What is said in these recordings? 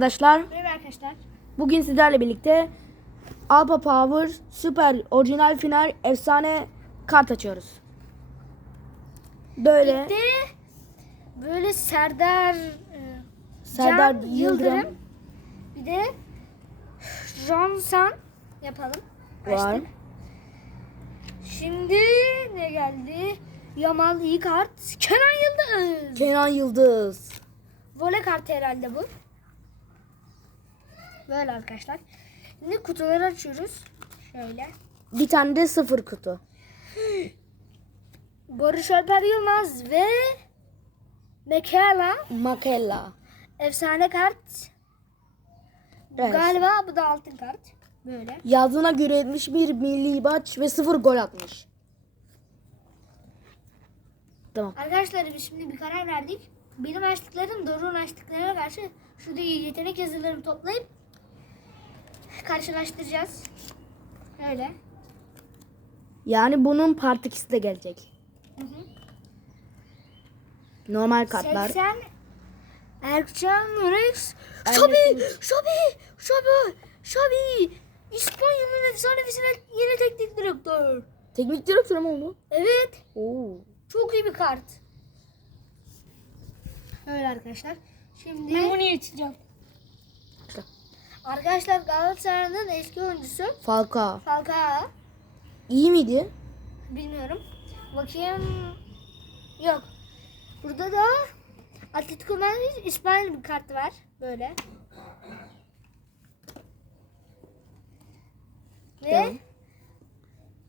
Arkadaşlar Merhaba arkadaşlar. bugün sizlerle birlikte Alpa Power Süper Orijinal Final Efsane kart açıyoruz. Böyle Bir de böyle Serdar e, Serdar Can Yıldırım Bir de Ronsan yapalım. var. Açtık. Şimdi ne geldi? Yamal iyi kart. Kenan Yıldız. Kenan Yıldız. Vole kartı herhalde bu. Böyle arkadaşlar. Şimdi kutuları açıyoruz. Şöyle. Bir tane de sıfır kutu. Barış Alper Yılmaz ve Mekala. Makella. Efsane kart. Evet. Galiba bu da altın kart. Böyle. Yazdığına göre 71 milli maç ve sıfır gol atmış. Tamam. Arkadaşlar biz şimdi bir karar verdik. Benim açtıklarım Doruk'un açtıklarına karşı şurada yetenek yazılarını toplayıp karşılaştıracağız. Öyle. Yani bunun part 2'si de gelecek. Hı hı. Normal kartlar. 80 Erkcan Rex Şabi. Şabi Şabi Şabi İspanya'nın efsanesine yeni teknik direktör. Teknik direktör mü oldu? Evet. Oo. Çok iyi bir kart. Öyle arkadaşlar. Şimdi ben bunu içeceğim. Arkadaşlar Galatasaray'ın eski oyuncusu Falcao. Falcao. İyi miydi? Bilmiyorum. Bakayım. Yok. Burada da Atletico Madrid İspanyol bir kart var. Böyle. Ve Tamam.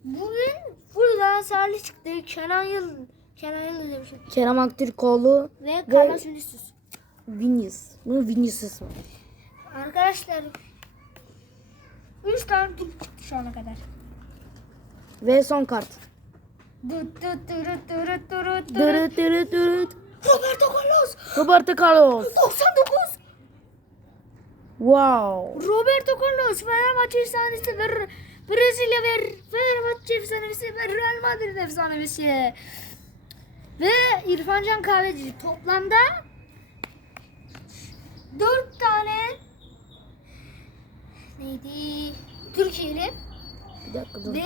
bugün full Galatasaraylı çıktı. Kenan Yıl Kenan Yıldız demişim. Kerem Aktürkoğlu Ve Carlos Vinicius. Vinicius. Bu Vinicius mı? Arkadaşlar 3 tane tur çıktı şu ana kadar. Ve son kart. Dut dut durut durut durut durut. Dırıt dırıt dırıt. Roberto Carlos Roberto Carlos. 99. Wow. Roberto Carlos Fenerbahçe efsanesi ve Brezilya ve Fenerbahçe efsanesi ve Real Madrid efsanesi. Ve İrfan Can Kahveci toplamda 4 tane neydi? Türkiye'li Bir dakika dur. ve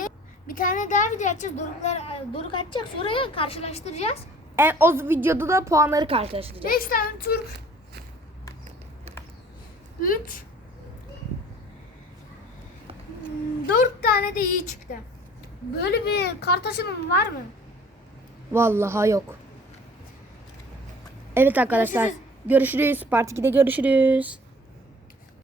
bir tane daha video açacağız. Doruklar, Doruk açacak. Sonra karşılaştıracağız. E, o videoda da puanları karşılaştıracağız. 5 tane Türk. 3 4 tane de iyi çıktı. Böyle bir kart açılımı var mı? Vallahi yok. Evet arkadaşlar. Görüşürüz. Görüşürüz. Part 2'de görüşürüz.